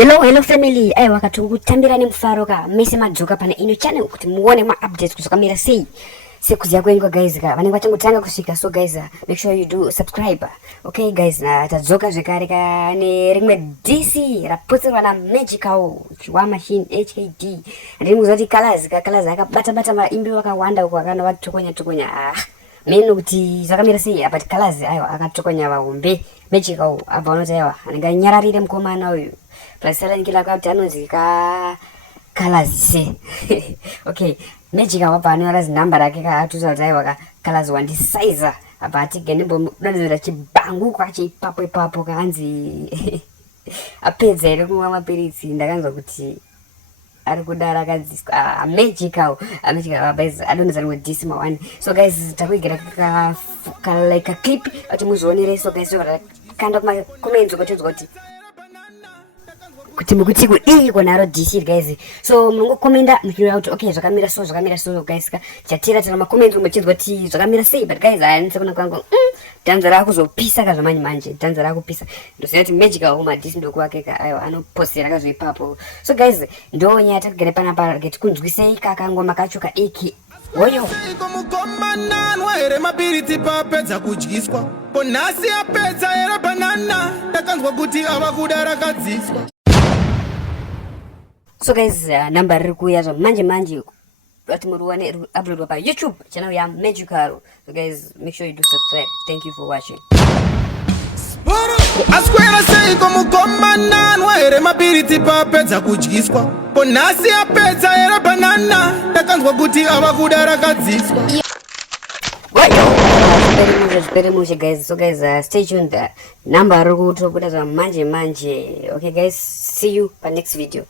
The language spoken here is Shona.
Hello family. Wakati kutambirani mfaroka mese madzoka pana ino channel kuti muone ma updates kuzokamira sei. Sekuziya kwenyu guys ka. Vanenge vachangotanga kusvika, so guys make sure you do subscribe. Okay guys, na tadzoka zvekare ka ne rimwe DC raputsirwa na Maggikal Chiwa machine HKD. Ndiri kuzoti Calaz akabata bata maimbi wakawanda uko akana vatokonya. Meno kuti zvakamira sei but Calaz akatokonya vahombe Maggikal abva unoti anenge nyararire mukomana uyu. Plasala nikila kwa hanzi Calaz. Okay, Maggikal wapa anora zinamba rake ka atuza utaiwa Calaz wandi size abati genembo danzira chibangu kwa chipapo hanzi apedza ere kumwa mapiritsi ndakanzwa kuti arikudara kadziswa Maggikal baba adonza rimwe DC mawani. So guys takuigira like a clip ati muzoonere. So guys kanda kuma comments ukotedzwa kuti mukutiku iyi konaro DC guys. So mungokomenda muchiona kuti okay zvakamira so guys chatira tana makomenti muchedzwa kuti zvakamira sei, but guys anitse kuna kwangu danza rakuzopisa kazvamanyi manje danza rakupisa ndoziva kuti Maggikal homa DC ndokuwake ka anopostera kazvoipapo. So guys ndonya takugere panapa get kunzwisei kakangoma kacho ka iki woyo seiko mukomana ere mabiriti papedza kudyiswa ponasi apedza ere banana ndakanzwa kuti ava kuda rakadziswa. So guys number riri kuuya manje kuti muruwane upload pa YouTube channel ya Maggikal. So guys make sure you do subscribe. Thank you for watching. Aswera seiko mukomana ere mabiriti papedza kudyiswa ponasi apedza ere banana ndakanzwa kuti ava kuda rakadziswa. Very much guys. So guys stay tuned. Number riri kutokuda manje. Okay guys, see you for next video.